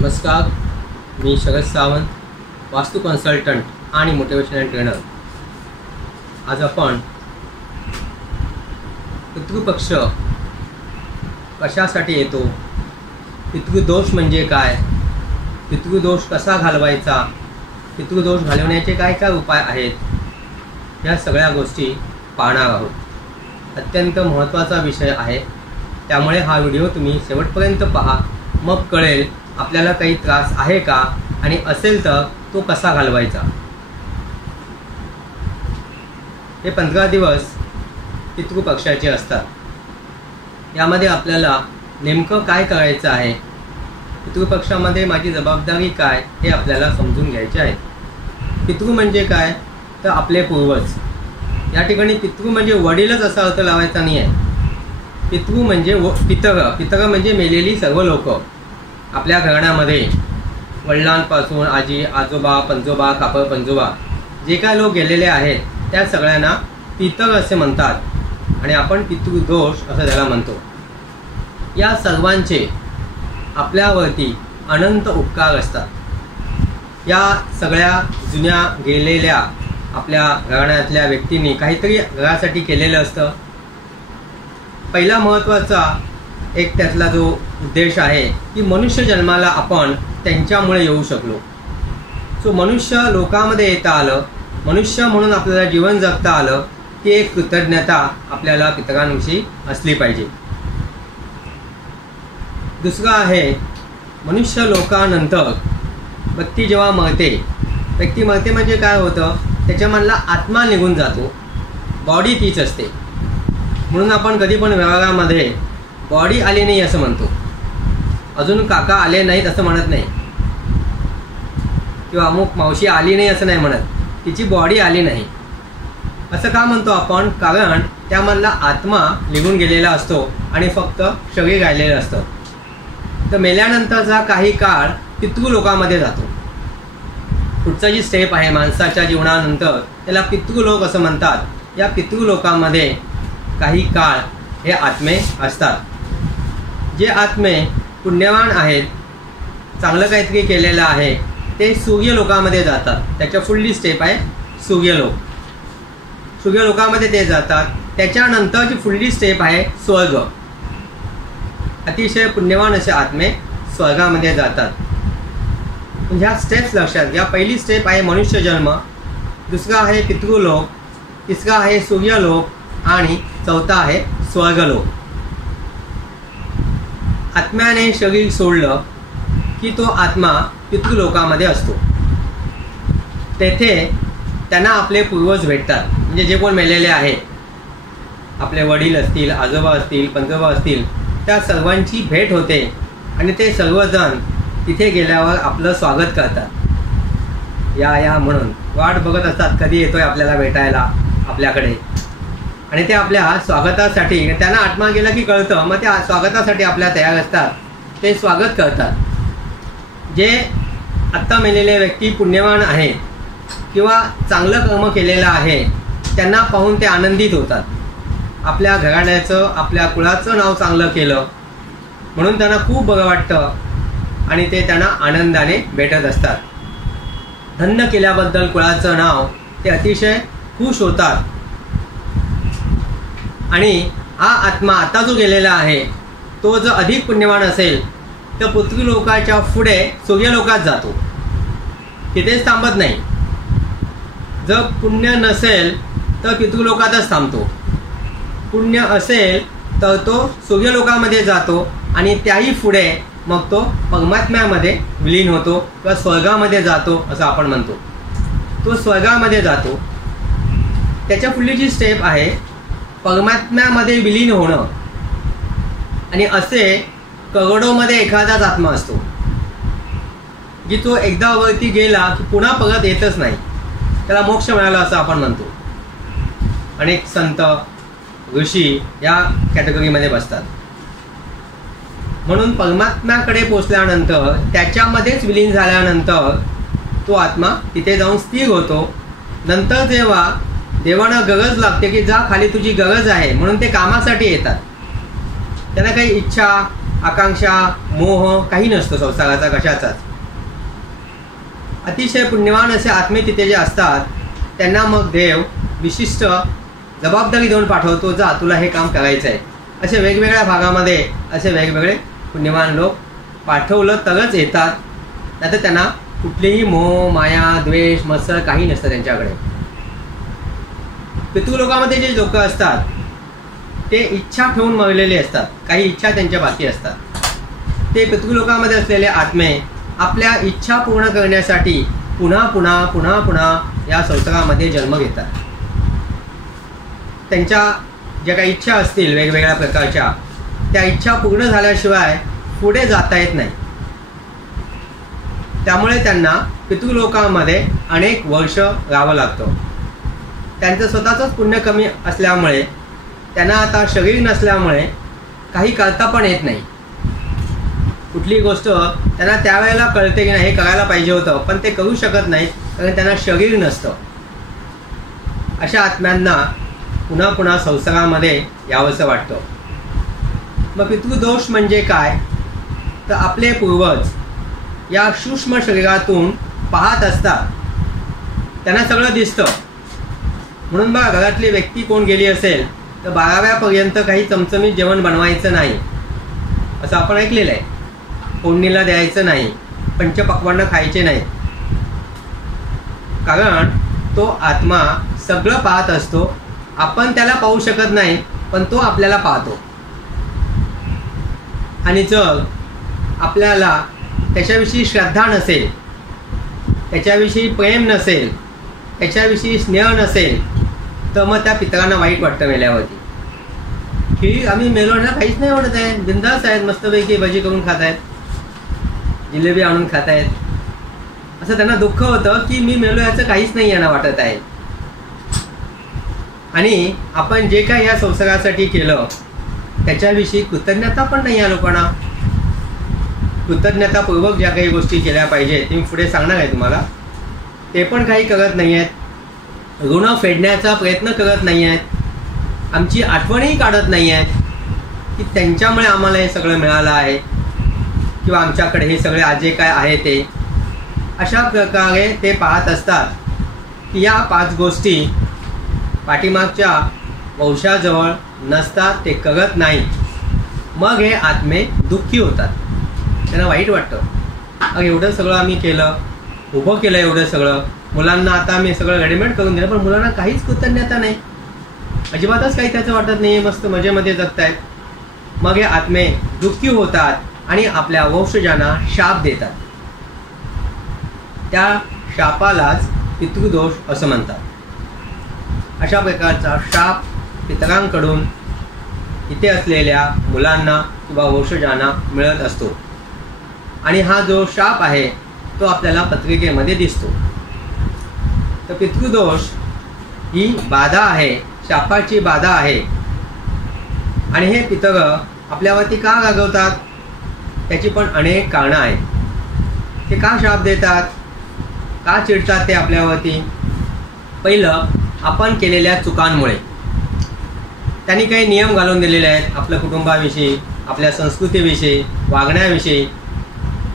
नमस्कार, मी शरद सावंत, वास्तु कन्सल्टंट आणि motivational trainer. आज आपण पितृपक्ष कशासाठी येतो, पितृदोष म्हणजे काय, पितृदोष कसा घालवायचा, पितृदोष घालवण्याचे काय काय उपाय आहेत, ह्या सगळ्या गोष्टी पाहणार आहोत। अत्यंत महत्त्वाचा विषय आहे, त्यामुळे हा व्हिडिओ तुम्ही शेवटपर्यंत पहा, मग कळेल आपल्याला काही त्रास आहे का आणि असेल तर तो कसा घालवायचा। हे 15 दिवस पितृपक्षाचे असतात। यामध्ये आपल्याला नेमकं काय करायचं आहे, पितृपक्षामध्ये माझी जबाबदारी काय हे आपल्याला समजून घ्यायचे आहे। पितृ म्हणजे काय तर आपले पूर्वज। या ठिकाणी पितृ म्हणजे वडीलच असा अर्थ लावायचा नाही आहे। पितृ म्हणजे पितर म्हणजे मेलेली सर्व लोक। आपल्या घराण्यामध्ये वडिलांपासून आजी आजोबा पंजोबा कापड पंजोबा जे काय लोक गेलेले आहेत त्या सगळ्यांना पितर असे म्हणतात आणि आपण पितृदोष असं त्याला म्हणतो। या सर्वांचे आपल्यावरती अनंत उपकार असतात। या सगळ्या जुन्या गेलेल्या आपल्या घराण्यातल्या व्यक्तींनी काहीतरी घरासाठी केलेलं असतं। पहिला महत्त्वाचा एक त्यातला जो उद्देश आहे की मनुष्य जन्माला आपण त्यांच्यामुळे येऊ शकलो। सो मनुष्य लोकामध्ये येता आलं, मनुष्य म्हणून आपल्याला जीवन जगता आलं, ती एक कृतज्ञता आपल्याला पितरांविषयी असली पाहिजे। दुसरं आहे, मनुष्य लोकानंतर व्यक्ती जेव्हा मरते, व्यक्ती मरते म्हणजे काय होतं, त्याच्यामधला आत्मा निघून जातो, बॉडी तीच असते। म्हणून आपण कधी पण व्यवहारामध्ये बॉडी आली नाही असं म्हणतो, अजून काका आले नाहीत असं म्हणत नाही, किंवा अमुक मावशी आली नाही असं नाही म्हणत, तिची बॉडी आली नाही असं का म्हणतो आपण, कारण त्यामधला आत्मा निघून गेलेला असतो आणि फक्त शरीर राहिलेलं असतं। तर मेल्यानंतरचा काही काळ पितृलोकामध्ये जातो। पुढचा जी स्टेप आहे माणसाच्या जीवनानंतर त्याला पितृलोक असं म्हणतात। या पितृलोकामध्ये काही काळ हे आत्मे असतात। जे आत्मे पुण्यवान आहेत, चांगलं काहीतरी केलेलं आहे, ते सूर्यलोकामध्ये जातात। त्याच्या पुढली स्टेप आहे सूर्यलोक। सूर्यलोकामध्ये ते जातात। त्याच्यानंतरची पुढली स्टेप आहे स्वर्ग। अतिशय पुण्यवान असे आत्मे स्वर्गामध्ये जातात। ह्या स्टेप्स लक्षात घ्या। पहिली स्टेप आहे मनुष्य जन्म, दुसरा आहे पितृलोक, तिसरा आहे सूर्यलोक आणि चौथा आहे स्वर्गलोक। आत्म्याने शरीर सोडलं की तो आत्मा पितृलोकामध्ये असतो। तेथे त्यांना आपले पूर्वज भेटतात, म्हणजे जे कोण मेलेले आहेत, आपले वडील असतील, आजोबा असतील, पंजोबा असतील, त्या सर्वांची भेट होते आणि ते सर्वजण तिथे गेल्यावर आपलं स्वागत करतात। या म्हणून वाट बघत असतात, कधी येतोय आपल्याला भेटायला आपल्याकडे, आणि ते आपल्या स्वागतासाठी, त्यांना आत्मा गेला की कळतं, मग त्या स्वागतासाठी आपल्या तयार असतात, ते स्वागत करतात। जे आत्ता मेलेले व्यक्ती पुण्यवान आहेत किंवा चांगलं कर्म केलेलं आहे, त्यांना पाहून ते आनंदित होतात। आपल्या घराण्याचं, आपल्या कुळाचं नाव चांगलं केलं म्हणून त्यांना खूप बरं वाटतं आणि ते त्यांना आनंदाने भेटत असतात। धन्य केल्याबद्दल कुळाचं नाव ते अतिशय खुश होतात। आणि हा आत्मा आता जो गेलेला आहे तो जर अधिक पुण्यवान असेल तर पृथ्वीलोकाच्या पुढे सूर्यलोकात जातो, तिथेच थांबत नाही। जर पुण्य नसेल तर पितृलोकातच थांबतो, पुण्य असेल तर तो सूर्यलोकामध्ये जातो आणि त्याही पुढे मग तो परमात्म्यामध्ये विलीन होतो किंवा स्वर्गामध्ये जातो असं आपण म्हणतो। तो स्वर्गामध्ये जातो। त्याच्या पुढली जी स्टेप आहे परमात्म्यामध्ये विलीन होणं, आणि असे करोडोमध्ये एखादाच आत्मा असतो की तो एकदा वरती गेला की पुन्हा परत येतच नाही, त्याला मोक्ष मिळाला असं आपण म्हणतो। अनेक संत ऋषी या कॅटेगरीमध्ये बसतात। म्हणून परमात्म्याकडे पोचल्यानंतर, त्याच्यामध्येच विलीन झाल्यानंतर तो आत्मा तिथे जाऊन स्थिर होतो। नंतर जेव्हा देवांना गरज लागते की जा खाली तुझी गरज आहे, म्हणून ते कामासाठी येतात। त्यांना काही इच्छा आकांक्षा, मोह काही नसतो संसाराचा कशाचाच. अतिशय पुण्यवान असे आत्मे तिथे जे असतात त्यांना मग देव विशिष्ट जबाबदारी देऊन पाठवतो, जा तुला हे काम करायचं आहे. असे वेगवेगळ्या भागामध्ये असे वेगवेगळे पुण्यवान लोक पाठवलं तरच येतात, नाहीतर त्यांना कुठलीही मोह, माया, द्वेष, मत्सर काही नसतं त्यांच्याकडे. पितृलोकामध्ये जे लोक असतात ते इच्छा ठेवून मरलेले असतात, काही इच्छा त्यांच्या बाकी असतात. ते पितृलोकामध्ये असलेले आत्मे आपल्या इच्छा पूर्ण करण्यासाठी पुन्हा पुन्हा पुन्हा पुन्हा या संसारामध्ये जन्म घेतात. त्यांच्या ज्या काही इच्छा असतील वेगवेगळ्या प्रकारच्या, त्या इच्छा पूर्ण झाल्याशिवाय पुढे जाता येत नाही. त्यामुळे त्यांना पितृलोकामध्ये अनेक वर्ष राहावं लागतं. त्यांचं स्वतःचंच पुण्य कमी असल्यामुळे त्यांना आता शरीर नसल्यामुळे काही करता पण येत नाही. कुठली गोष्ट त्यांना त्यावेळेला कळते की नाही हे करायला पाहिजे होतं, पण ते करू शकत नाहीत कारण त्यांना शरीर नसतं. अशा आत्म्यांना पुन्हा पुन्हा संसारामध्ये यावंसं वाटतं. मग पितृदोष म्हणजे काय, तर आपले पूर्वज या सूक्ष्म शरीरातून पाहत असतात, त्यांना सगळं दिसतं. म्हणून बघा, घरातली व्यक्ती कोण गेली असेल तर 12व्यापर्यंत काही चमचमीत जेवण बनवायचं नाही असं आपण ऐकलेलं आहे. फोडणीला द्यायचं नाही, पंचपक्वान्न खायचे नाही, कारण तो आत्मा सगळं पाहत असतो. आपण त्याला पाहू शकत नाही, पण तो आपल्याला पाहतो. आणि जर आपल्याला त्याच्याविषयी श्रद्धा नसेल, त्याच्याविषयी प्रेम नसेल, त्याच्याविषयी स्नेह नसेल, तर मग त्या पितरांना वाईट वाटतं मेल्यावरती की आम्ही मेलो ना, काहीच नाही आवडत आहे, बिंदास आहेत, मस्तपैकी भजी करून खात आहेत, जिलेबी आणून खात आहेत. असं त्यांना दुःख होतं की मी मेलो याचं काहीच नाही यांना वाटत आहे. आणि आपण जे काही या संसारासाठी केलं त्याच्याविषयी कृतज्ञता पण नाही या लोकांना. कृतज्ञतापूर्वक ज्या काही गोष्टी केल्या पाहिजे ते मी पुढे सांगणार आहे तुम्हाला, ते पण काही करत नाही आहेत. ऋण फेडण्याचा प्रयत्न करत नाही आहेत. आमची आठवणही काढत नाही आहेत की त्यांच्यामुळे आम्हाला हे सगळं मिळालं आहे किंवा आमच्याकडे हे सगळे आज जे काय आहे ते. अशा प्रकारे ते पाहत असतात की या 5 गोष्टी पाठीमागच्या वंशाजवळ नसतात, ते करत नाही. मग हे आत्मे दुःखी होतात, त्यांना वाईट वाटतं. अगं एवढं सगळं आम्ही केलं, उभं केलं एवढं सगळं, मुलांना आता आम्ही सगळं रेडीमेड करून दिलं, पण मुलांना काहीच कृतज्ञता नाही, अजिबातच काही त्याचं वाटत नाही, मस्त मजेमध्ये जगतायत. मग हे आत्मे दुःखी होतात आणि आपल्या वंशजांना शाप देतात. त्या शापालाच पितृदोष असं म्हणतात. अशा प्रकारचा शाप पितरांकडून इथे असलेल्या मुलांना किंवा वंशजांना मिळत असतो. आणि हा जो शाप आहे तो आपल्याला पत्रिकेमध्ये दिसतो. तर पितृदोष ही बाधा आहे, शापाची बाधा आहे. आणि हे पितर आपल्यावरती का रागवतात त्याची पण अनेक कारणं आहेत. ते का शाप देतात, का चिडतात ते आपल्यावरती. पहिलं, आपण केलेल्या चुकांमुळे. त्यांनी काही नियम घालून दिलेले आहेत आपल्या कुटुंबाविषयी, आपल्या संस्कृतीविषयी, वागण्याविषयी.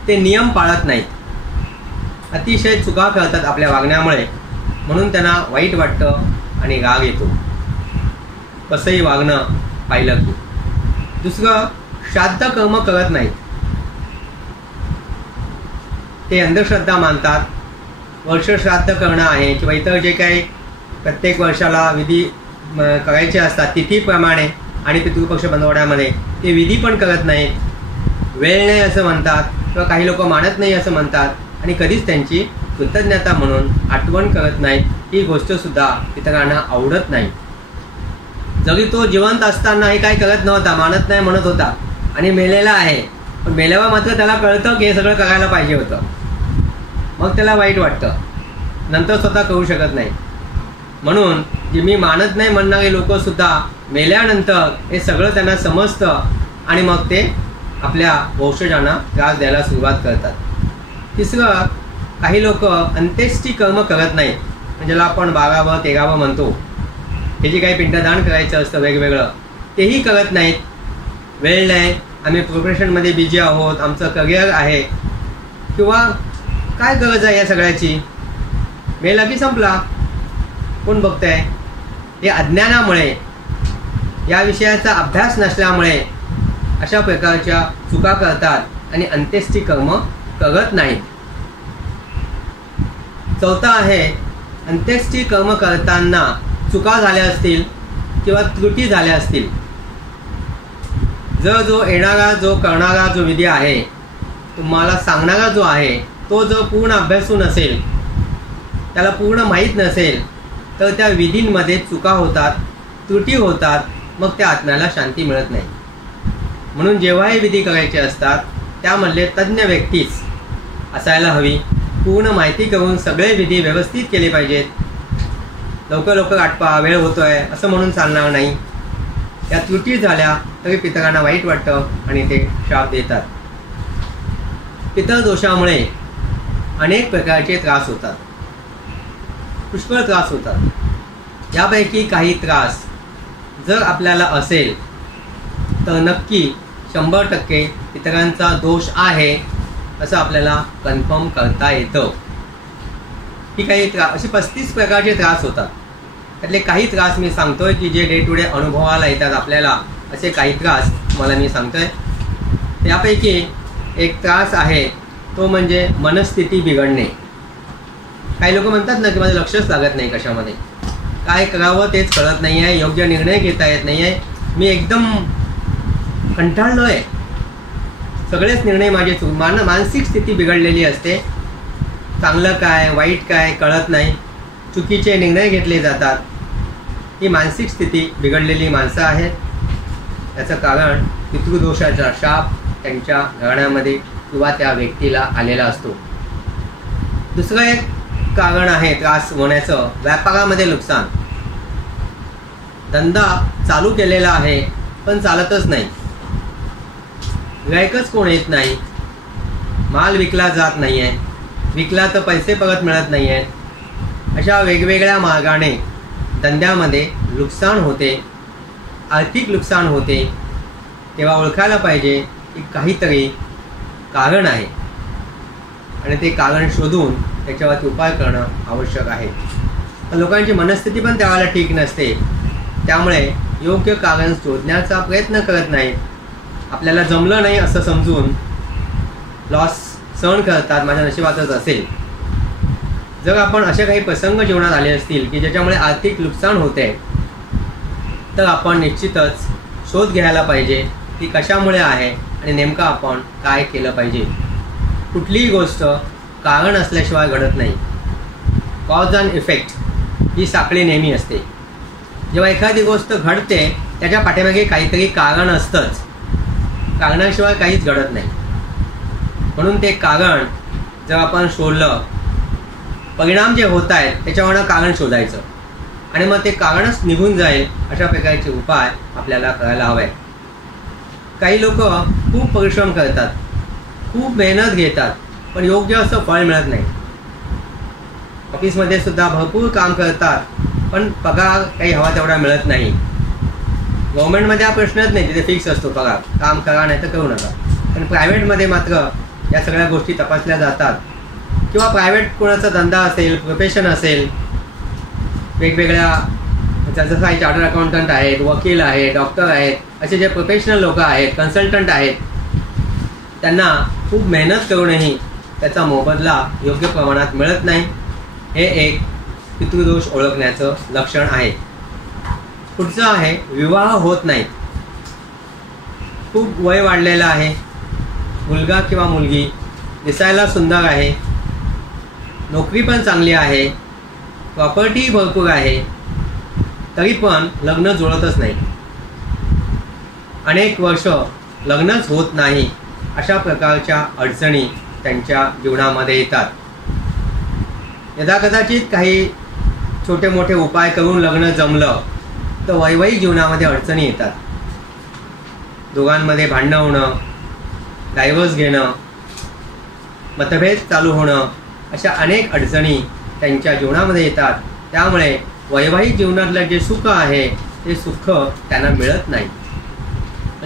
ते नियम पाळत नाहीत, अतिशय चुका करतात आपल्या वागण्यामुळे, म्हणून त्यांना वाईट वाटतं आणि राग येतो. कसंही वागणं पाहिलं की. दुसरं, श्राद्ध कर्म करत नाहीत. ते अंधश्रद्धा मानतात. वर्षश्राद्ध करणं आहे किंवा इतर जे काही प्रत्येक वर्षाला विधी करायचे असतात तिथीप्रमाणे आणि पितृपक्ष बंधवड्यामध्ये, ते विधी पण करत नाहीत. वेळ नाही असं म्हणतात किंवा काही लोक मानत नाही असं म्हणतात आणि कधीच त्यांची कृतज्ञता म्हणून आठवण करत नाहीत. ही गोष्टसुद्धा पितरांना आवडत नाही. जरी तो जिवंत असताना हे काय करत नव्हता, मानत नाही म्हणत होता आणि मेलेला आहे, पण मेल्यावर मात्र त्याला कळतं की हे सगळं करायला पाहिजे होतं. मग त्याला वाईट वाटतं, नंतर स्वतः करू शकत नाही. म्हणून जे मी मानत नाही म्हणणारे लोकंसुद्धा मेल्यानंतर हे सगळं त्यांना समजतं आणि मग ते आपल्या वंशजांना त्रास द्यायला सुरुवात करतात. तिसरं, काही लोक अंत्येष्टी कर्म करत नाहीत, ज्याला आपण 12वं 13वं म्हणतो. हे जे काही पिंडदान करायचं असतं वेगवेगळं, तेही करत नाहीत. वेळ नाही आम्ही प्रोफेशनमध्ये बिझी आहोत, आमचं करिअर आहे, किंवा काय गरज आहे या सगळ्याची, मेल आधी संपला, कोण बघतंय? हे अज्ञानामुळे, या विषयाचा अभ्यास नसल्यामुळे अशा प्रकारच्या चुका करतात आणि अंत्येष्टी कर्म करत नाहीत. चौथा आहे, अंत्येष्टी कर्म करताना चुका झाल्या असतील किंवा त्रुटी झाल्या असतील, जो येणारा, जो करणारा जो विधी आहे, तुम्हाला सांगणारा जो आहे, तो जर पूर्ण अभ्यासू नसेल, त्याला पूर्ण माहीत नसेल, तर त्या विधींमध्ये चुका होतात, त्रुटी होतात, मग त्या आत्म्याला शांती मिळत नाही. म्हणून जेव्हाही विधी करायचे असतात त्यामधले तज्ज्ञ व्यक्तीच असायला हवी. पूर्ण माहिती करून सगळे विधी व्यवस्थित केले पाहिजेत. लवकर आटपा, वेळ होतोय असं म्हणून चालणार नाही. या त्रुटी झाल्या तरी पितरांना वाईट वाटतं आणि ते शाप देतात. पितर दोषामुळे अनेक प्रकारचे त्रास होतात, पुष्कळ त्रास होतात. यापैकी काही त्रास जर आपल्याला असेल तर नक्की 100% पितरांचा दोष आहे असं आपल्याला कन्फर्म करता येतं. ही काही असे 35 प्रकारचे त्रास होतात. त्यातले काही त्रास मी सांगतोय की जे डे टू डे अनुभवाला येतात आपल्याला. असे काही त्रास मला मी सांगतोय. त्यापैकी एक त्रास आहे तो म्हणजे मनस्थिती बिघडणे. काही लोक म्हणतात ना की माझं लक्षच लागत नाही कशामध्ये, काय करावं तेच कळत नाही आहे, योग्य निर्णय घेता येत नाही आहे, मी एकदम कंटाळलो आहे, सगळेच निर्णय माझे मानसिक स्थिती बिघडलेली असते. चांगलं काय वाईट काय कळत नाही, चुकीचे निर्णय घेतले जातात. ही मानसिक स्थिती बिघडलेली माणसं आहेत. याचं कारण पितृदोषाचा शाप त्यांच्या घराण्यामध्ये किंवा त्या व्यक्तीला आलेला असतो. दुसरं एक कारण आहे त्रास होण्याचं, व्यापारामध्ये नुकसान. धंदा चालू केलेला आहे पण चालतच नाही, गिरायकच कोण येत नाही, माल विकला जात नाही आहे, विकला तर पैसे परत मिळत नाही आहेत. अशा वेगवेगळ्या मार्गाने धंद्यामध्ये नुकसान होते, आर्थिक नुकसान होते. तेव्हा ओळखायला पाहिजे की काहीतरी कारण आहे आणि ते कारण शोधून त्याच्यावरती उपाय करणं आवश्यक आहे. लोकांची मनस्थिती पण त्यावेळेला ठीक नसते, त्यामुळे योग्य कारण शोधण्याचा प्रयत्न करत नाहीत. आपल्याला जमलं नाही असं समजून लॉस सहन करतात, माझ्या नशिबातच असेल. जर आपण असे काही प्रसंग जीवनात आले असतील की ज्याच्यामुळे आर्थिक नुकसान होते, तर आपण निश्चितच शोध घ्यायला पाहिजे ती कशामुळे आहे आणि नेमकं आपण काय केलं पाहिजे. कुठलीही गोष्ट कारण असल्याशिवाय घडत नाही. कॉज अँड इफेक्ट ही साखळी नेहमी असते. जेव्हा एखादी गोष्ट घडते त्याच्या पाठीमागे काहीतरी कारण असतंच, कारणाशिवाय काहीच घडत नाही. म्हणून ते कारण जर आपण शोधलं, परिणाम जे होत आहेत त्याच्यावरनं कारण शोधायचं आणि मग ते कारणच निघून जाईल अशा प्रकारचे उपाय आपल्याला करायला हवे. काही लोक खूप परिश्रम करतात, खूप मेहनत घेतात, पण योग्य असं फळ मिळत नाही. ऑफिसमध्ये सुद्धा भरपूर काम करतात, पण पगार काही हवा तेवढा मिळत नाही. गव्हर्नमेंटमध्ये हा प्रश्नच नाही, तिथे फिक्स असतो पगार, काम करा नाही तर करू नका. पण प्रायव्हेटमध्ये मात्र या सगळ्या गोष्टी तपासल्या जातात. किंवा प्रायव्हेट कोणाचा धंदा असेल, प्रोफेशन असेल, वेगवेगळ्या जसं काही चार्टर्ड अकाउंटंट आहेत, वकील आहेत, डॉक्टर आहेत, असे जे प्रोफेशनल लोक आहेत, कन्सल्टंट आहेत, त्यांना खूप मेहनत करूनही त्याचा मोबदला योग्य प्रमाणात मिळत नाही. हे एक पितृदोष ओळखण्याचं लक्षण आहे. पुढचं आहे विवाह होत नाहीत. खूप वय वाढलेलं आहे, मुलगा किंवा मुलगी दिसायला सुंदर आहे, नोकरी पण चांगली आहे, प्रॉपर्टी भरपूर आहे, तरी पण लग्न जुळतच नाही. अनेक वर्ष लग्नच होत नाही. अशा प्रकारच्या अडचणी त्यांच्या जीवनामध्ये येतात. यदाकदाचित काही छोटे मोठे उपाय करून लग्न जमलं तर वैवाहिक जीवनामध्ये अडचणी येतात. दोघांमध्ये भांडणं होणं, डायव्हर्स घेणं, मतभेद चालू होणं, अशा अनेक अडचणी त्यांच्या जीवनामध्ये येतात. त्यामुळे वैवाहिक जीवनातलं जे सुख आहे ते सुख त्यांना मिळत नाही.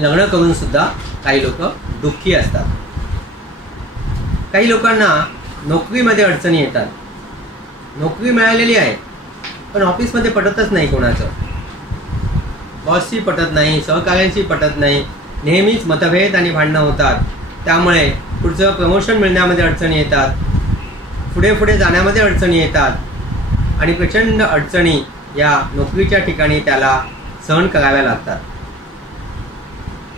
लग्न करून सुद्धा काही लोक दुःखी असतात. काही लोकांना नोकरीमध्ये अडचणी येतात. नोकरी मिळालेली आहे पण ऑफिसमध्ये पटतच नाही, कोणाचं बॉसशी पटत नाही, सहकार्यांशी पटत नाही, नेहमीच मतभेद आणि भांडणं होतात. त्यामुळे पुढचं प्रमोशन मिळण्यामध्ये अडचणी येतात, पुढे जाण्यामध्ये अडचणी येतात आणि प्रचंड अडचणी या नोकरीच्या ठिकाणी त्याला सहन कराव्या लागतात.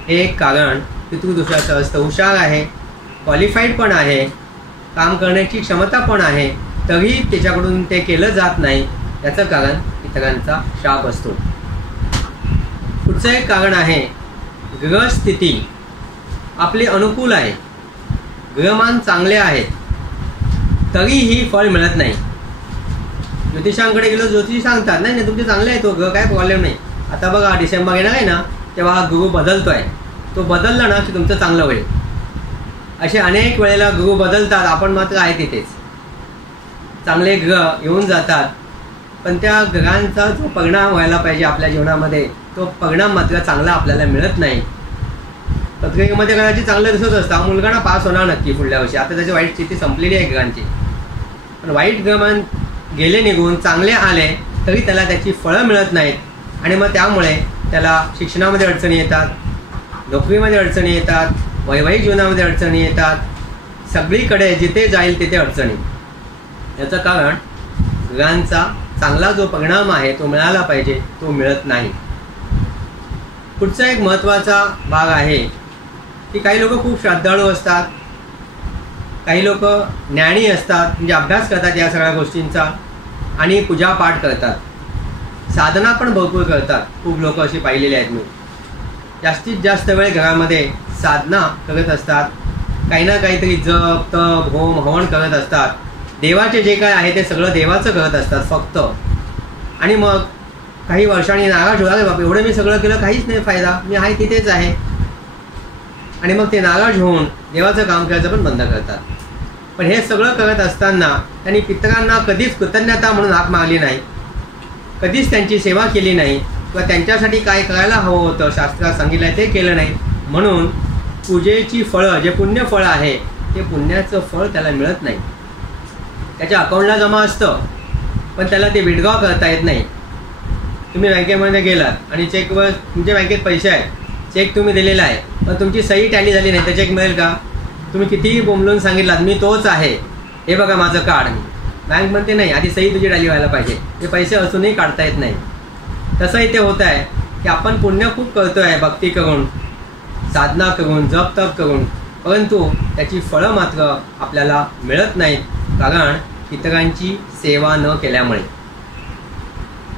हे एक कारण पितृदोषाचं असतं. हुशार आहे, क्वालिफाईड पण आहे, काम करण्याची क्षमता पण आहे, तरी त्याच्याकडून ते केलं जात नाही. याचं कारण इतरांचा शाप असतो. पुढचं एक कारण आहे, ग्रहस्थिती आपली अनुकूल आहे, ग्रहमान चांगले आहेत, तरीही फळ मिळत नाही. ज्योतिषांकडे गेलो, ज्योतिषी सांगतात नाही तुमचे चांगले आहे, तो ग्रह काय प्रॉब्लेम नाही. आता बघा डिसेंबर येणार आहे ना, तेव्हा हा गुरु बदलतोय, तो बदलला ना की तुमचं चांगलं होईल. असे अनेक वेळेला गुरु बदलतात, आपण मात्र आहे तिथेच. चांगले ग्रह येऊन जातात पण त्या ग्रहांचा जो परिणाम व्हायला पाहिजे आपल्या जीवनामध्ये, तो परिणाम मात्र चांगला आपल्याला मिळत नाही. पत्रिकेमध्ये ग्रहाची चांगलं दिसत असतं, हा मुलगा ना पास होणार नक्की पुढल्या वर्षी, आता त्याची वाईट स्थिती संपलेली आहे ग्रहांची. पण वाईट ग्रहमान गेले निघून, चांगले आले तरी त्याला त्याची फळं मिळत नाहीत आणि मग त्यामुळे त्याला शिक्षणामध्ये अडचणी येतात, नोकरीमध्ये अडचणी येतात, वैवाहिक जीवनामध्ये अडचणी येतात, सगळीकडे जिथे जाईल तिथे अडचणी. याचं कारण ग्रहांचा चांगला जो परिणाम आहे तो मिळाला पाहिजे, तो मिळत नाही. पुढचा एक महत्त्वाचा भाग आहे की काही लोक खूप श्रद्धाळू असतात, काही लोक ज्ञानी असतात, म्हणजे अभ्यास करतात या सगळ्या गोष्टींचा आणि पूजापाठ करतात, साधना पण भरपूर करतात. खूप लोक अशी पाहिलेली आहेत मी. जास्तीत जास्त वेळ घरामध्ये साधना करत असतात, काही ना काहीतरी जप तप होम हवन करत असतात, देवाचे जे काय आहे ते सगळं देवाचं करत असतात फक्त. आणि मग काही वर्षांनी नाराज होणार, बाबा एवढं मी सगळं केलं, काहीच नाही फायदा, मी आहे तिथेच आहे. आणि मग ते नाराज होऊन देवाचं काम करायचं पण बंद करतात. पण हे सगळं करत असताना त्यांनी पितरांना कधीच कृतज्ञता म्हणून हाक मारली नाही, कधीच त्यांची सेवा केली नाही, किंवा त्यांच्यासाठी काय करायला हवं होतं शास्त्रात सांगितलं आहे ते केलं नाही. म्हणून पूजेची फळं, जे पुण्य फळ आहे ते पुण्याचं फळ त्याला मिळत नाही. त्याच्या अकाउंटला जमा असतं पण त्याला ते विड्रॉ करता येत नाही. तुम्ही बँकेमध्ये गेलात आणि चेकवर तुमच्या बँकेत पैसे आहेत, चेक तुम्ही दिलेला आहे पण तुमची सही टॅली झाली नाही, तर चेक मिळेल का? तुम्ही कितीही बोंबलून सांगितलात मी तोच आहे, हे बघा माझं कार्ड, बँक म्हणते नाही, आधी सही तुझी टॅली व्हायला पाहिजे, ते पैसे असूनही काढता येत नाही. तसं इथे होत आहे की आपण पुण्य खूप करतो आहे, भक्ती करून, साधना करून, जप तप करून, परंतु त्याची फळं मात्र आपल्याला मिळत नाहीत, कारण इतरांची सेवा न केल्यामुळे.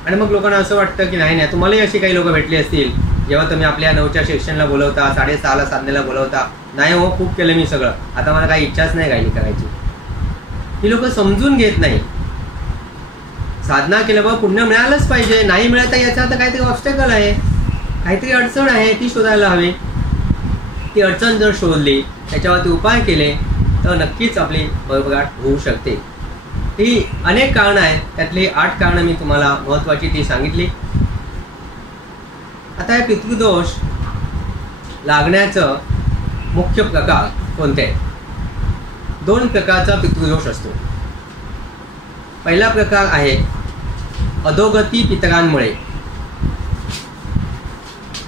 आणि मग लोकांना असं वाटतं की नाही तुम्हालाही अशी काही लोक भेटली असतील जेव्हा तुम्ही आपल्या 9च्या सेक्शनला बोलवता, 6:30ला साधनेला बोलवता, नाही हो खूप केलं मी सगळं, आता मला काही इच्छाच नाही काही करायची. ही लोक समजून घेत नाही. साधना केलं बाबा पुण्य मिळालंच पाहिजे, नाही मिळत आहे याचा आता काहीतरी ऑब्स्टॅकल आहे, काहीतरी अडचण आहे, ती शोधायला हवी. ती अडचण जर शोधली, त्याच्यावरती उपाय केले तर नक्कीच आपली भरभराट होऊ शकते. ही अनेक कारणं आहेत, त्यातली 8 कारणं मी तुम्हाला महत्त्वाची ती सांगितली. आता हे पितृदोष लागण्याचं मुख्य प्रकार कोणते? 2 प्रकारचा पितृदोष असतो. पहिला प्रकार आहे अधोगती पितरांमुळे,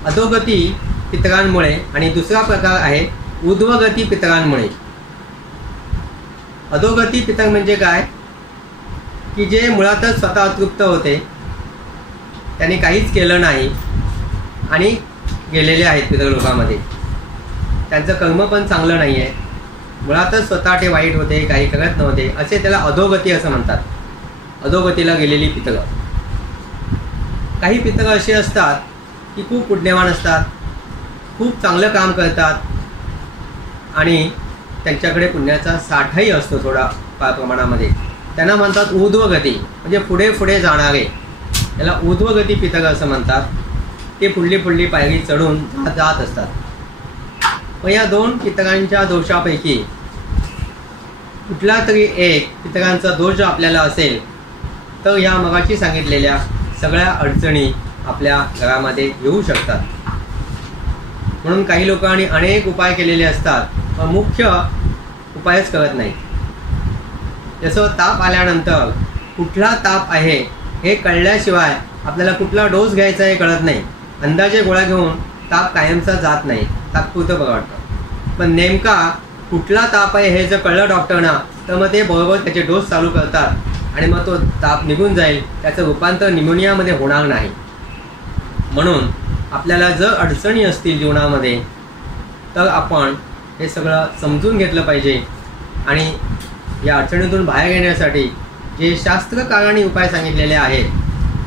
अधोगती पितरांमुळे, आणि दुसरा प्रकार आहे ऊर्ध्वगती पितरांमुळे. अधोगती पितर म्हणजे काय की जे मुळातच स्वतः अतृप्त होते, त्यांनी काहीच केलं नाही आणि गेलेले आहेत पितर लोकांमध्ये, त्यांचं कर्म पण चांगलं नाही आहे, मुळातच स्वतः ते वाईट होते, काही करत नव्हते, असे त्याला अधोगती असं म्हणतात. अधोगतीला गेलेली पितरं. काही पितरं असे असतात की खूप पुण्यवान असतात, खूप चांगलं काम करतात आणि त्यांच्याकडे पुण्याचा साठाही असतो थोडा प्रमाणामध्ये. त्यांना म्हणतात ऊर्ध्वगती, म्हणजे पुढे पुढे जाणारे, त्याला ऊर्ध्वगती पितरं असं म्हणतात. ते पुढली पायरी चढून जात असतात. मग या 2 पितरांच्या दोषापैकी कुठला तरी एक पितरांचा दोष जर आपल्याला असेल तर या मगाशी सांगितलेल्या सगळ्या अडचणी आपल्या घरामध्ये येऊ शकतात. म्हणून काही लोकांनी अनेक उपाय केलेले असतात, पण मुख्य उपायच करत नाही. जसं ताप आल्यानंतर कुठला ताप आहे हे कळल्याशिवाय आपल्याला कुठला डोस घ्यायचा हे कळत नाही. अंदाजे गोळ्या घेऊन ताप कायमचा जात नाही, तात्पुरतं बरं वाटतं. पण नेमका कुठला ताप आहे हे जर कळलं डॉक्टरना तर मग ते बरोबर त्याचे डोस चालू करतात आणि मग तो ताप निघून जाईल, त्याचं रूपांतर निमोनियामध्ये होणार नाही. म्हणून आपल्याला जर अडचणी असतील जीवनामध्ये तर आपण हे सगळं समजून घेतलं पाहिजे आणि या अडचणीतून बाहेर येण्यासाठी जे शास्त्रकारांनी उपाय सांगितलेले आहेत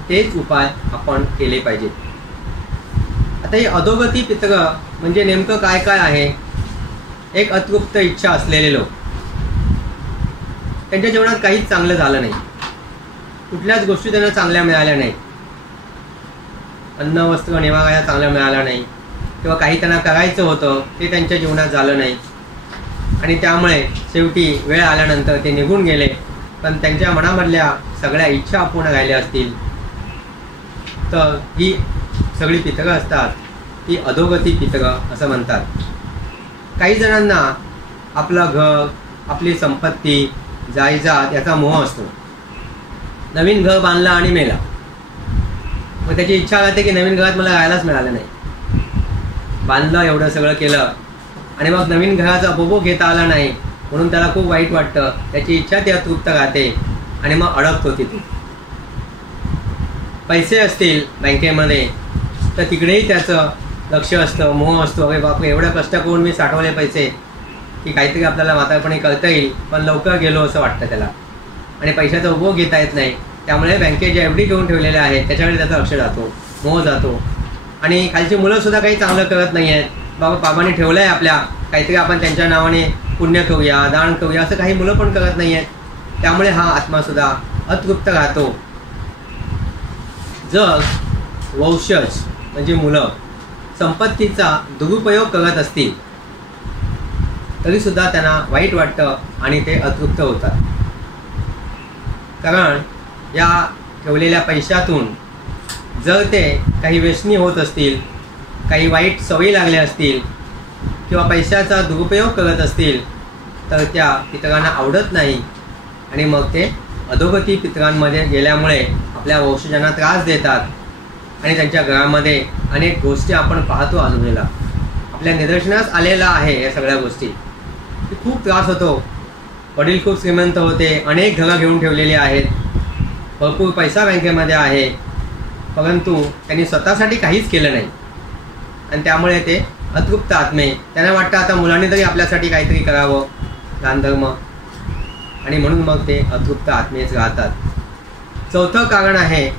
तेच उपाय आपण केले पाहिजेत. आता हे अधोगती पितृ म्हणजे नेमकं काय काय आहे? एक अतृप्त इच्छा असलेले लोक, त्यांच्या जीवनात काहीच चांगलं झालं नाही, कुठल्याच गोष्टी त्यांना चांगल्या मिळाल्या नाही, अन्न वस्त्र निवारा चांगल्या मिळाला नाही, किंवा काही त्यांना करायचं होतं ते त्यांच्या जीवनात झालं नाही आणि त्यामुळे शेवटी वेळ आल्यानंतर ते निघून गेले, पण त्यांच्या मनामधल्या सगळ्या इच्छा अपूर्ण राहिल्या असतील तर ही सगळी पितरं असतात, ती अधोगती पितरं असं म्हणतात. काही जणांना आपलं घर, आपली संपत्ती, जायदाद याचा मोह असतो. नवीन घर बांधला आणि मेला, मग त्याची इच्छा राहते की नवीन घरात मला राहायलाच मिळालं नाही. बांधलं, एवढं सगळं केलं आणि मग नवीन घराचा उपभोग घेता आला नाही म्हणून त्याला खूप वाईट वाटतं, त्याची इच्छा ती अतृप्त राहते आणि मग अडकतो तिथे. पैसे असतील बँकेमध्ये तर तिकडेही त्याचं लक्ष असतं, मोह असतो, अरे बापरे एवढं कष्ट करून मी साठवले पैसे की काहीतरी आपल्याला म्हातारपणी करता येईल, पण लवकर गेलो असं वाटतं त्याला आणि पैशाचा उपभोग घेता येत नाही. त्यामुळे बँकेत जे एफ डी घेऊन ठेवलेल्या आहेत त्याच्याकडे त्याचा लक्ष जातो, मोह जातो. आणि खालची मुलंसुद्धा काही चांगलं करत नाही आहेत, बाबांनी ठेवलं आहे आपल्या, काहीतरी आपण त्यांच्या नावाने पुण्य करूया, दान करूया, असं काही मुलं पण करत नाही आहेत. त्यामुळे हा आत्मासुद्धा अतृप्त राहतो. जर वंशज म्हणजे मुलं संपत्तीचा दुरुपयोग करत असतील तरीसुद्धा त्यांना वाईट वाटतं आणि ते अतृप्त होतात. कारण या ठेवलेल्या पैशातून जर ते काही व्यसनी होत असतील, काही वाईट सवयी लागल्या असतील किंवा पैशाचा दुरुपयोग करत असतील तर त्या पितरांना आवडत नाही आणि मग ते अधोगती पितरांमध्ये गेल्यामुळे आपल्या वंशजांना त्रास देतात आणि त्यांच्या घरामध्ये अनेक गोष्टी आपण पाहतो. आजूबाजूला आपल्या निदर्शनास आलेला आहे या सगळ्या गोष्टी, खूप त्रास होतो. वडील खूप श्रीमंत होते, अनेक घरं घेऊन ठेवलेली आहेत, भरपूर पैसा बँकेमध्ये आहे, परंतु त्यांनी स्वतःसाठी काहीच केलं नाही आणि त्यामुळे ते अतृप्त आत्मे. त्यांना वाटतं आता मुलांनी तरी आपल्यासाठी काहीतरी करावं, दानधर्म, आणि म्हणून मग ते अतृप्त आत्मेच राहतात. चौथं कारण आहे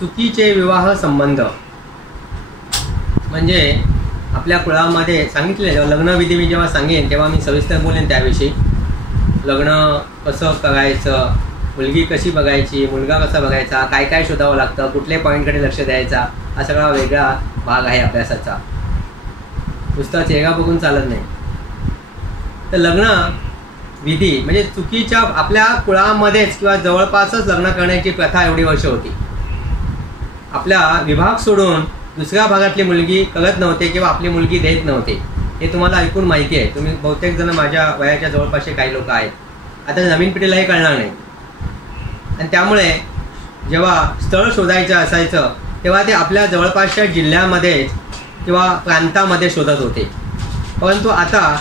चुकीचे विवाह संबंध. म्हणजे आपल्या कुळामध्ये सांगितले, लग्नविधी मी जेव्हा सांगेन तेव्हा मी सविस्तर बोलेन त्याविषयी. लग्न कसं करायचं, मुलगी कशी बघायची, मुलगा कसा बघायचा, काय काय शोधावं लागतं, कुठल्या पॉईंटकडे लक्ष द्यायचा, हा सगळा वेगळा भाग आहे अभ्यासाचा. नुसता चेहरा बघून चालत नाही. तर लग्न विधी म्हणजे चुकीच्या आपल्या कुळामध्येच किंवा जवळपासच लग्न करण्याची प्रथा एवढी वर्ष होती. आपला विभाग सोडून दुसऱ्या भागातली मुलगी करत नव्हते किंवा आपली मुलगी देत नव्हते. हे तुम्हाला ऐकून माहिती आहे. तुम्ही बहुतेक जण माझ्या वयाच्या जवळपासचे काही लोक आहेत. आता नवीन पिढीलाही कळणार नाही. आणि त्यामुळे जेव्हा स्थळ शोधायचं असायचं तेव्हा ते आपल्या जवळपासच्या जिल्ह्यामध्ये किंवा प्रांतामध्ये शोधत होते. परंतु आता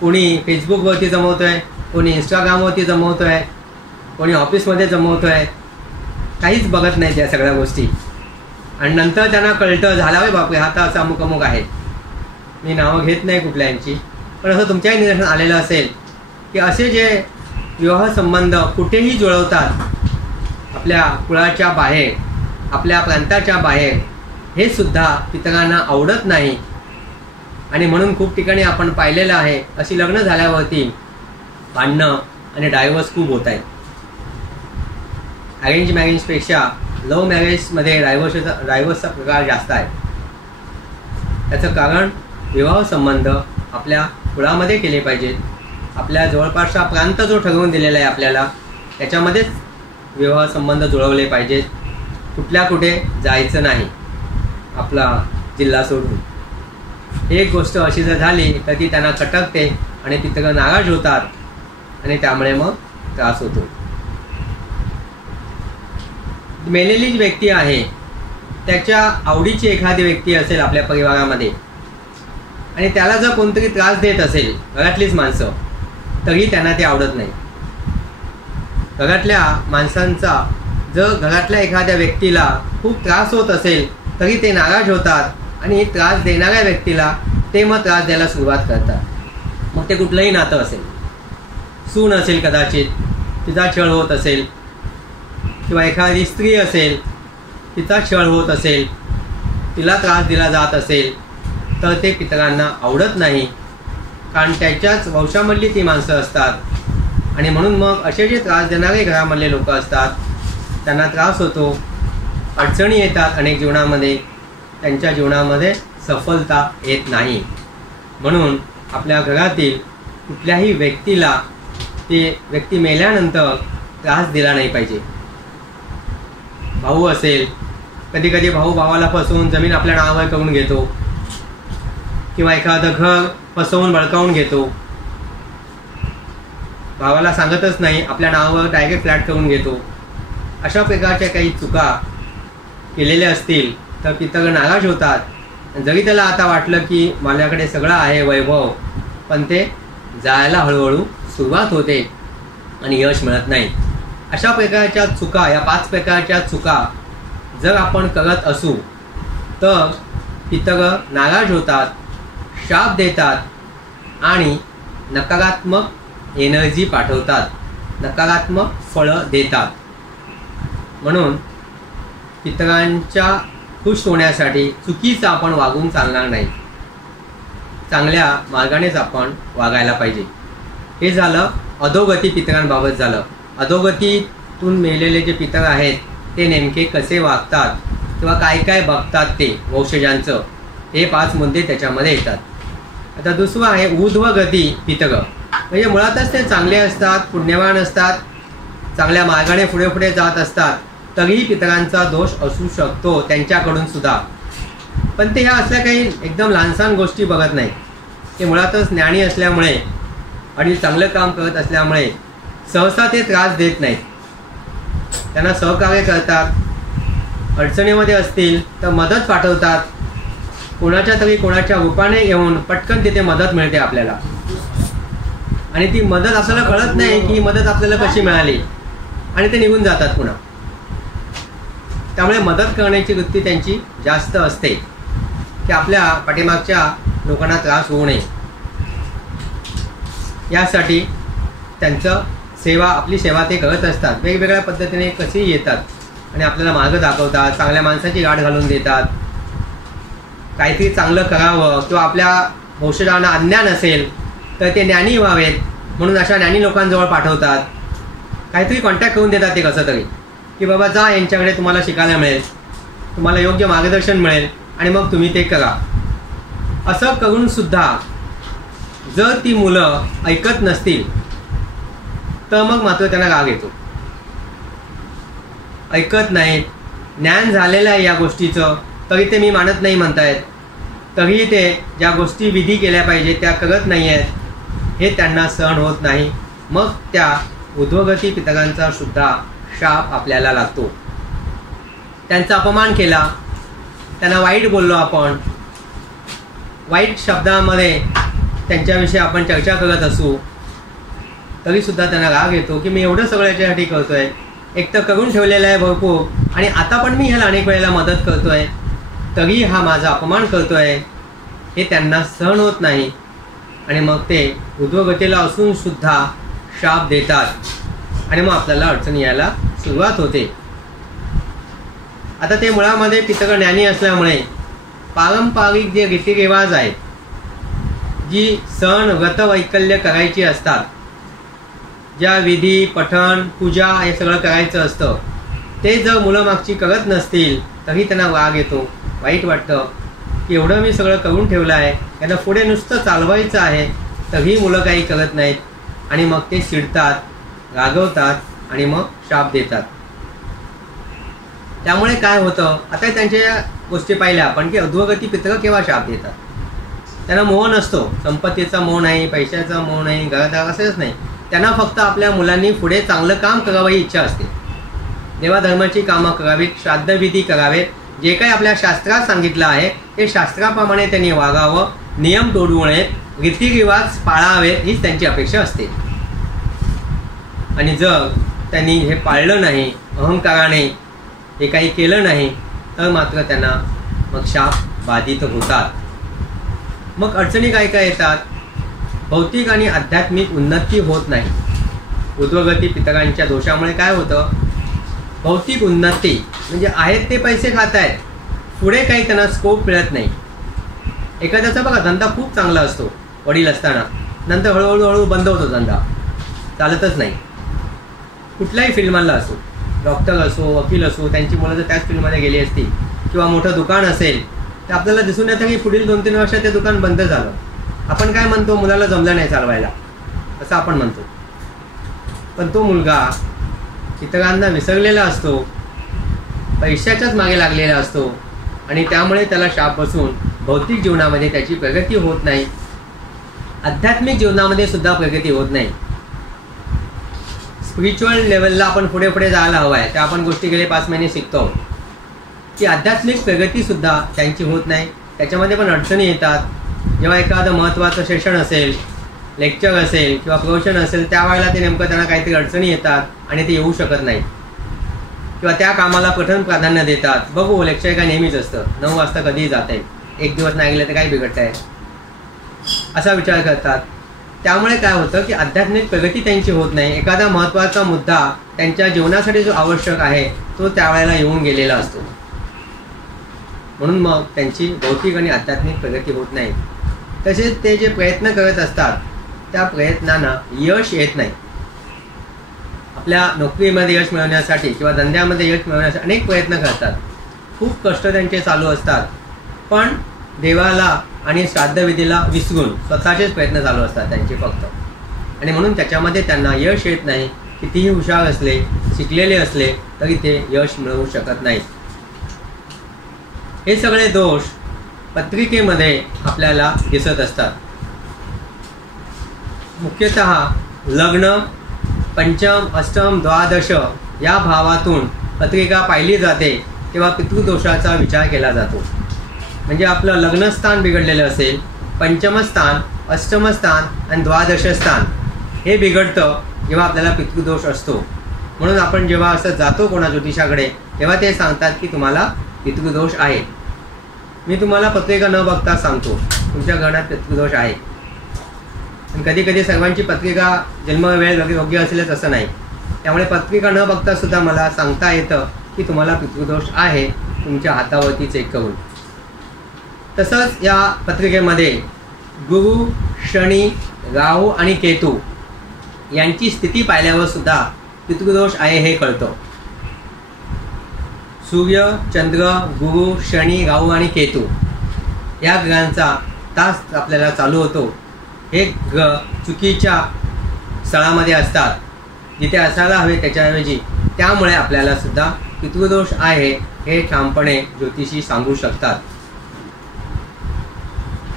कोणी फेसबुकवरती जमवतो आहे, कोणी इंस्टाग्रामवरती जमवतो आहे, कोणी ऑफिसमध्ये जमवतो आहे, काहीच बघत नाही त्या सगळ्या गोष्टी. आणि नंतर त्यांना कळतं झालं आहे बापरे आता असं अमुक अमुक आहेत. मी नावं घेत नाही कुठल्यांची, पण असं तुमच्याही निदर्शन आलेलं असेल की असे जे विवाह संबंध कुठेही जुळवतात, आपल्या कुळाच्या बाहेर, आपल्या प्रांताच्या बाहेर, हे सुद्धा पितरांना आवडत नाही. आणि म्हणून खूप ठिकाणी आपण पाहिलेलं आहे अशी लग्न झाल्यावरती भांडणं आणि डायव्हर्स खूप होत आहेत. अरेंज मॅरेजपेक्षा लव्ह मॅरेजमध्ये डायव्हर्सचा प्रकार जास्त आहे. त्याचं कारण विवाह संबंध आपल्या कुळामध्ये केले पाहिजेत. आपल्या जवळपासचा प्रांत जो ठरवून दिलेला आहे आपल्याला त्याच्यामध्येच विवाह संबंध जुळवले पाहिजेत. कुठल्या कुठे जायचं नाही आपला जिल्हा सोडून. एक गोष्ट अशी जर झाली तर ती त्यांना खटकते आणि पितृ नाराज होतात आणि त्यामुळे मग त्रास होतो. मेलेली जी व्यक्ती आहे त्याच्या आवडीची एखादी व्यक्ती असेल आपल्या परिवारामध्ये आणि त्याला जर कोणतरी त्रास देत असेल, घरातलीच माणसं, तरी त्यांना ते आवडत नाही. घरातल्या माणसांचा जर घरातल्या एखाद्या व्यक्तीला खूप त्रास होत असेल तरी ते नाराज होतात आणि त्रास देणाऱ्या व्यक्तीला ते मग त्रास द्यायला सुरुवात करतात. मग ते कुठलंही नातं असेल, सून असेल कदाचित, तिचा छळ होत असेल, किंवा एखादी स्त्री असेल तिचा छळ होत असेल, तिला त्रास दिला जात असेल, तर ते पितरांना आवडत नाही. कारण त्याच्याच वंशामधली ती माणसं असतात आणि म्हणून मग असे जे त्रास देणारे घरामधले लोक असतात त्यांना त्रास होतो, अडचणी येतात अनेक जीवनामध्ये, त्यांच्या जीवनामध्ये सफलता येत नाही. म्हणून आपल्या घरातील कुठल्याही व्यक्तीला ते व्यक्ती मेल्यानंतर त्रास दिला नाही पाहिजे. भाऊ असेल, कधी कधी भाऊ भावाला फसवून जमीन आपल्या नावावर करून घेतो किंवा एखादं घर फसवून बळकावून घेतो, भावाला सांगतच नाही, आपल्या नावावर डायरेक्ट फ्लॅट करून घेतो. अशा प्रकारच्या काही चुका केलेल्या असतील तर पितृ नाराज होतात. जरी त्याला आता वाटलं की माझ्याकडे सगळं आहे वैभव, पण ते जायला हळूहळू सुरुवात होते आणि यश मिळत नाही. अशा प्रकारच्या चुका, या 5 प्रकारच्या चुका जर आपण करत असू तर पितृ नाराज होतात, शाप देतात आणि नकारात्मक एनर्जी पाठवतात, नकारात्मक फळं देतात. म्हणून पितरांच्या खुश होण्यासाठी चुकीचं आपण वागून चालणार नाही, चांगल्या मार्गानेच आपण वागायला पाहिजे. हे झालं अधोगती पितरांबाबत झालं. अधोगतीतून मेलेले जे पितर आहेत ते नेमके कसे वागतात किंवा काय काय बघतात ते वंशजांचं, हे 5 मुद्दे त्याच्यामध्ये येतात. आता दुसरं आहे ऊर्ध्वगती पितर. म्हणजे मुळातच ते चांगले असतात, पुण्यवान असतात, चांगल्या मार्गाने पुढे पुढे जात असतात, तरीही पितरांचा दोष असू शकतो त्यांच्याकडून सुद्धा. पण ते ह्या असल्या काही एकदम लहानसहान गोष्टी बघत नाही. ते मुळातच ज्ञानी असल्यामुळे आणि चांगलं काम करत असल्यामुळे सहसा ते त्रास देत नाहीत. त्यांना सहकार्य करतात, अडचणीमध्ये असतील तर मदत पाठवतात, कोणाच्या तरी कोणाच्या रूपाने येऊन पटकन तिथे मदत मिळते आपल्याला. आणि ती मदत आपल्याला कळत नाही की मदत आपल्याला कशी मिळाली आणि ते निघून जातात पुन्हा. त्यामुळे मदत करण्याची वृत्ती त्यांची जास्त असते की आपल्या पाठीमागच्या लोकांना त्रास होऊ नये यासाठी त्यांचं सेवा, आपली सेवा ते करत असतात. वेगवेगळ्या पद्धतीने कसेही येतात आणि आपल्याला मार्ग दाखवतात, चांगल्या माणसाची गाठ घालून देतात, काहीतरी चांगलं करावं किंवा आपल्या वंशजांना अज्ञान असेल तर ते ज्ञानी व्हावेत म्हणून अशा ज्ञानी लोकांजवळ पाठवतात, काहीतरी कॉन्टॅक्ट करून देतात ते कसं तरी, की बाबा जा यांच्याकडे, तुम्हाला शिकायला मिळेल, तुम्हाला योग्य मार्गदर्शन मिळेल आणि मग तुम्ही ते करा. असं करून सुद्धा जर ती मुलं ऐकत नसतील तर मग मात्र त्यांना राग येतो. ऐकत नाहीत, ज्ञान झालेलं आहे या गोष्टीचं, तरी ते मी मानत नाही म्हणतायत, तरीही ते ज्या गोष्टी विधी केल्या पाहिजे त्या करत नाही आहेत, हे त्यांना सहन होत नाही. मग त्या ऊर्ध्वगती पितरांचा सुद्धा शाप आपल्याला लागतो. त्यांचा अपमान केला, त्यांना वाईट बोललो आपण, वाईट शब्दामध्ये त्यांच्याविषयी आपण चर्चा करत असू तरीसुद्धा त्यांना राग येतो की मी एवढं सगळं याच्यासाठी करतो आहे, एक तर करून ठेवलेलं आहे भरपूर आणि आता पण मी ह्याला अनेक वेळेला मदत करतो आहे, तरी हा माझा अपमान करतो आहे, हे त्यांना सहन होत नाही आणि मग ते ऊर्ध्वगतीला असून सुद्धा शाप देतात आणि मग आपल्याला अडचणी यायला सुरुवात होते. आता ते मुळामध्ये पितृ ज्ञानी असल्यामुळे पारंपरिक जे रीतिरिवाज आहेत, जी सण व्रत वैकल्य करायची असतात, ज्या विधी पठण पूजा हे सगळं करायचं असतं, ते जर मुलं मागची करत नसतील तरी त्यांना राग येतो, वाईट वाटतं की एवढं मी सगळं करून ठेवलं आहे, त्यांना पुढे नुसतं चालवायचं आहे, तरीही मुलं काही करत नाहीत आणि मग ते चिडतात, रागवतात आणि मग शाप देतात. त्यामुळे काय होतं, आता त्यांच्या गोष्टी पाहिल्या आपण की अधोगती पितृ केव्हा शाप देतात. त्यांना मोह नसतो, संपत्तीचा मोह नाही, पैशाचा मोह नाही, घरात असंच नाही. त्यांना फक्त आपल्या मुलांनी पुढे चांगलं काम करावं ही इच्छा असते. देवाधर्माची कामं करावीत, श्राद्धविधी करावेत, जे काही आपल्या शास्त्रात सांगितलं आहे ते शास्त्राप्रमाणे त्यांनी वागावं, नियम तोडू नयेत, रीतिरिवाज पाळावेत हीच त्यांची अपेक्षा असते. आणि जर त्यांनी हे पाळलं नाही, अहंकाराने हे काही केलं नाही, तर मात्र त्यांना मग शाप बाधित होतात. मग अडचणी काय काय येतात? भौतिक आणि आध्यात्मिक उन्नती होत नाही. ऊर्ध्वगती पितरांच्या दोषामुळे काय होतं? भौतिक उन्नती म्हणजे आहेत ते पैसे खात आहेत, पुढे काही त्यांना स्कोप मिळत नाही. एखाद्याचा बघा धंदा खूप चांगला असतो वडील असताना, नंतर हळूहळू बंद होतो, धंदा चालतच नाही. कुठल्याही फील्डमधला असो, डॉक्टर असो, वकील असो, त्यांची मुलं जर त्याच फील्डमध्ये गेली असतील किंवा मोठं दुकान असेल तर आपल्याला दिसून येतं की पुढील 2-3 वर्षात ते दुकान बंद झालं. आपण काय म्हणतो? मुलाला जमलं नाही चालवायला, असं आपण म्हणतो. पण तो मुलगा इतरांना विसरलेला असतो, पैशाच्याच मागे लागलेला असतो आणि त्यामुळे त्याला शाप बसून भौतिक जीवनामध्ये त्याची प्रगती होत नाही, आध्यात्मिक जीवनामध्ये सुद्धा प्रगती होत नाही. स्पिरिच्युअल लेवलला आपण पुढे पुढे जायला हवं आहे. त्या आपण गोष्टी गेले 5 महिने शिकतो की आध्यात्मिक प्रगतीसुद्धा त्यांची होत नाही. त्याच्यामध्ये पण अडचणी येतात. जेव्हा एखादं महत्त्वाचं सेशन असेल, लेक्चर असेल किंवा प्रवचन असेल, त्यावेळेला ते नेमकं त्यांना काहीतरी अडचणी येतात आणि ते येऊ शकत नाहीत किंवा त्या कामाला प्रथम प्राधान्य देतात. बघू, लेक्चर काय नेहमीच असतं, 9 वाजता कधीही जात आहे, एक दिवस नाही गेलं तर काय बिघडत आहे, असा विचार करतात. त्यामुळे काय होतं की आध्यात्मिक प्रगती त्यांची होत नाही. एखादा महत्त्वाचा मुद्दा त्यांच्या जीवनासाठी जो आवश्यक आहे तो त्यावेळेला येऊन गेलेला असतो. म्हणून मग त्यांची भौतिक आणि आध्यात्मिक प्रगती होत नाही. तसेच ते जे प्रयत्न करत असतात त्या प्रयत्नांना यश येत नाही. आपल्या नोकरीमध्ये यश मिळवण्यासाठी किंवा धंद्यामध्ये यश मिळवण्यासाठी अनेक प्रयत्न करतात, खूप कष्ट त्यांचे चालू असतात, पण देवाला आणि श्राद्धविधीला विसरून स्वतःचेच प्रयत्न चालू असतात त्यांचे फक्त. आणि म्हणून त्याच्यामध्ये त्यांना यश येत नाही. कितीही हुशार असले, शिकलेले असले तरी ते यश मिळवू शकत नाहीत. हे सगळे दोष पत्रिकेमध्ये आपल्याला दिसत असतात. मुख्यतः लग्न, पंचम, अष्टम, द्वादश या भावातून पत्रिका पाहिली जाते तेव्हा पितृदोषाचा विचार केला जातो. म्हणजे आपलं लग्नस्थान बिघडलेलं असेल, पंचमस्थान, अष्टमस्थान आणि द्वादशस्थान हे बिघडतं जेव्हा आपल्याला पितृदोष असतो. म्हणून आपण जेव्हा असं जातो कोणा ज्योतिषाकडे तेव्हा ते सांगतात की तुम्हाला पितृदोष आहे. मी तुम्हाला पत्रिका न बघता सांगतो तुमच्या घरात पितृदोष आहे. पण कधी कधी सर्वांची पत्रिका जन्मवेळ योग्य असेलच असं नाही. त्यामुळे पत्रिका न बघता सुद्धा मला सांगता येतं की तुम्हाला पितृदोष आहे, तुमच्या हातावरती चेक करून. तसंच या पत्रिकेमध्ये गुरु, शनी, राहू आणि केतू यांची स्थिती पाहिल्यावर सुद्धा पितृदोष आहे हे कळतं. सूर्य, चंद्र, गुरु, शनी, राहू आणि केतू या ग्रहांचा तास आपल्याला चालू होतो. हे ग्रह चुकीच्या स्थळामध्ये असतात, जिथे असायला हवे त्याच्याऐवजी. त्यामुळे आपल्याला सुद्धा पितृदोष आहे हे ठामपणे ज्योतिषी सांगू शकतात.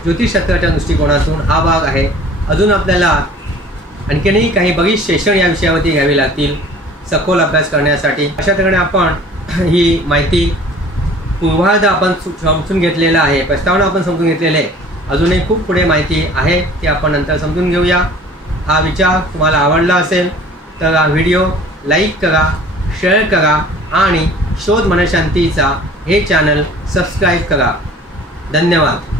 ज्योतिषशास्त्राच्या दृष्टिकोनातून हा भाग आहे. अजून आपल्याला आणखीनही काही बरीच सेशन या विषयावरती घ्यावी लागतील सखोल अभ्यास करण्यासाठी. अशा प्रकारे आपण ही माहिती पूर्वार्ध आपण समजून घेतलेला आहे, प्रस्तावना आपण समजून घेतलेले आहे. अजूनही खूप पुढे माहिती आहे ती आपण नंतर समजून घेऊया. हा विचार तुम्हाला आवडला असेल तर हा व्हिडिओ लाईक करा, शेअर करा आणि शोध मनशांतीचा हे चॅनल सबस्क्राईब करा. धन्यवाद.